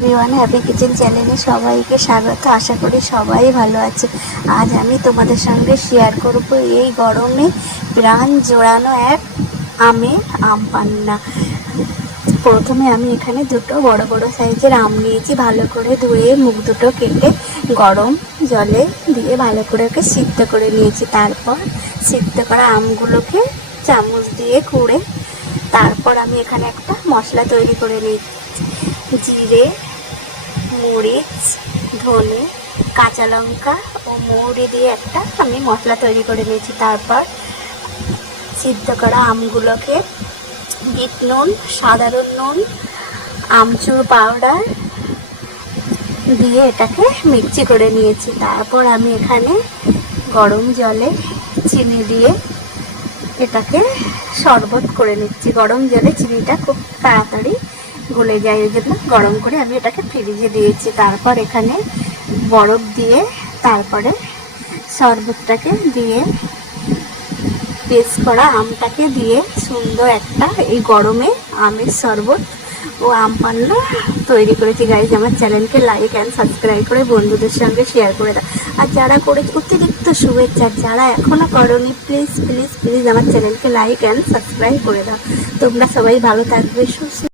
Everyone, happy kitchen চ্যানেলে সবাইকে স্বাগত। আশা করি সবাই ভালো আছে। আজ আমি তোমাদের সঙ্গে শেয়ার করব এই গরমে প্রাণ জোড়ানো এক আমের আম পান্না। প্রথমে আমি এখানে দুটো বড় বড় সাইজের আম নিয়েছি। ভালো করে ধুয়ে মুখ দুটো কেটে গরম জলে দিয়ে ভালো করে ওকে সিদ্ধ করে নিয়েছি। তারপর সিদ্ধ করা আমগুলোকে চামচ দিয়ে কুড়ে তারপর আমি এখানে একটা মশলা তৈরি করে নিয়েছি। জিরে মরিচ, ধনে, কাঁচা লঙ্কা ও মৌরি দিয়ে একটা আমি মশলা তৈরি করে নিয়েছি। তারপর সিদ্ধ করা আমগুলোকে বিট নুন সাধারণ নুন, আমচুর পাউডার দিয়ে এটাকে মিক্সি করে নিয়েছি। তারপর আমি এখানে গরম জলে চিনি দিয়ে এটাকে শরবত করে নিচ্ছি। গরম জলে চিনিটা খুব তাড়াতাড়ি গলে যায় ওই জন্য গরম করে আমি এটাকে ফ্রিজে দিয়েছি। তারপর এখানে বরফ দিয়ে তারপরে শরবতটাকে দিয়ে, পেস্ট করা আমটাকে দিয়ে সুন্দর একটা এই গরমে আমের শরবত ও আম পান্না তৈরি করেছি। গাইজ আমার চ্যানেলকে লাইক অ্যান্ড সাবস্ক্রাইব করে বন্ধুদের সঙ্গে শেয়ার করে দাও। আর যারা করে অতিরিক্ত শুভেচ্ছা, যারা এখনও করনি প্লিজ প্লিজ প্লিজ আমার চ্যানেলকে লাইক অ্যান্ড সাবস্ক্রাইব করে দাও। তোমরা সবাই ভালো থাকবে, সুস্থ